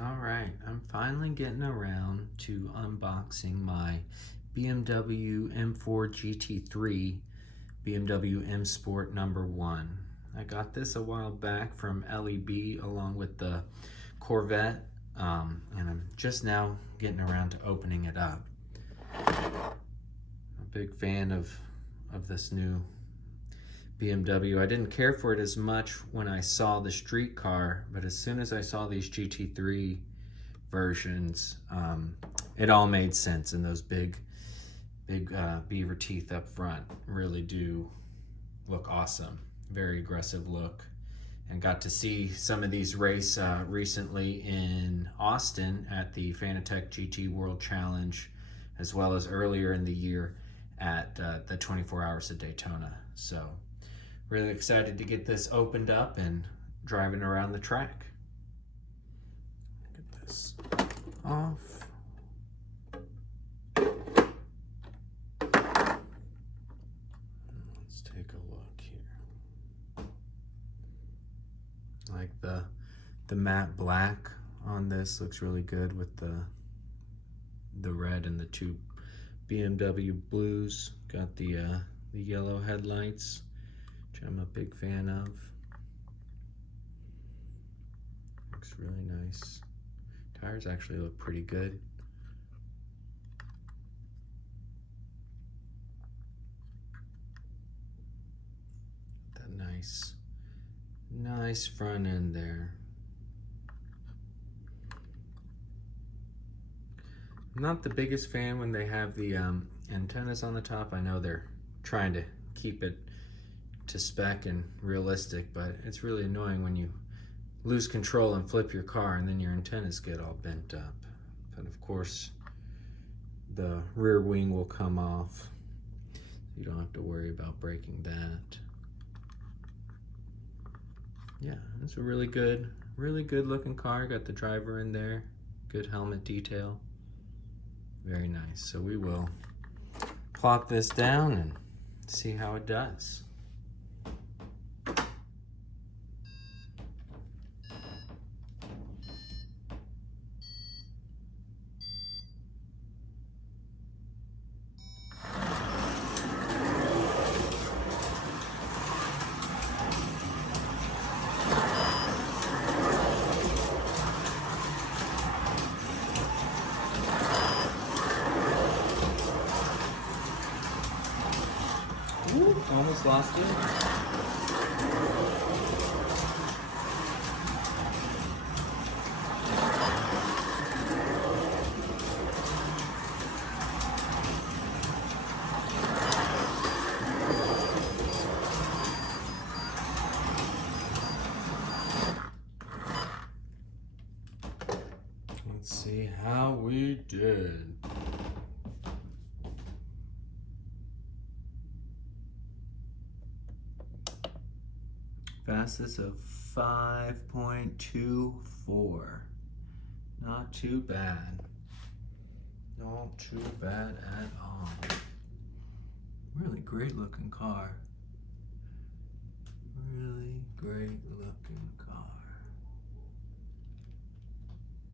All right, I'm finally getting around to unboxing my BMW M4 GT3 BMW M Sport No.1. I got this a while back from LEB along with the Corvette, and I'm just now getting around to opening it up. I'm a big fan of this new BMW. I didn't care for it as much when I saw the street car, but as soon as I saw these GT3 versions, it all made sense, and those big beaver teeth up front really do look awesome. Very aggressive look, and got to see some of these race recently in Austin at the Fanatec GT World Challenge, as well as earlier in the year at the 24 Hours of Daytona. So really excited to get this opened up and driving around the track. Get this off. Let's take a look here. I like the matte black on this, looks really good with the red and the two BMW blues. Got the yellow headlights, which I'm a big fan of. Looks really nice. Tires actually look pretty good. That nice front end there. I'm not the biggest fan when they have the antennas on the top. I know they're trying to keep it to spec and realistic, but it's really annoying when you lose control and flip your car and then your antennas get all bent up. But of course, the rear wing will come off, so you don't have to worry about breaking that. Yeah, it's a really good looking car. Got the driver in there, good helmet detail. Very nice. So we will plop this down and see how it does. Ooh, almost lost it. Let's see how we did. Fastest of 5.24. Not too bad. Not too bad at all. Really great looking car. Really great looking car.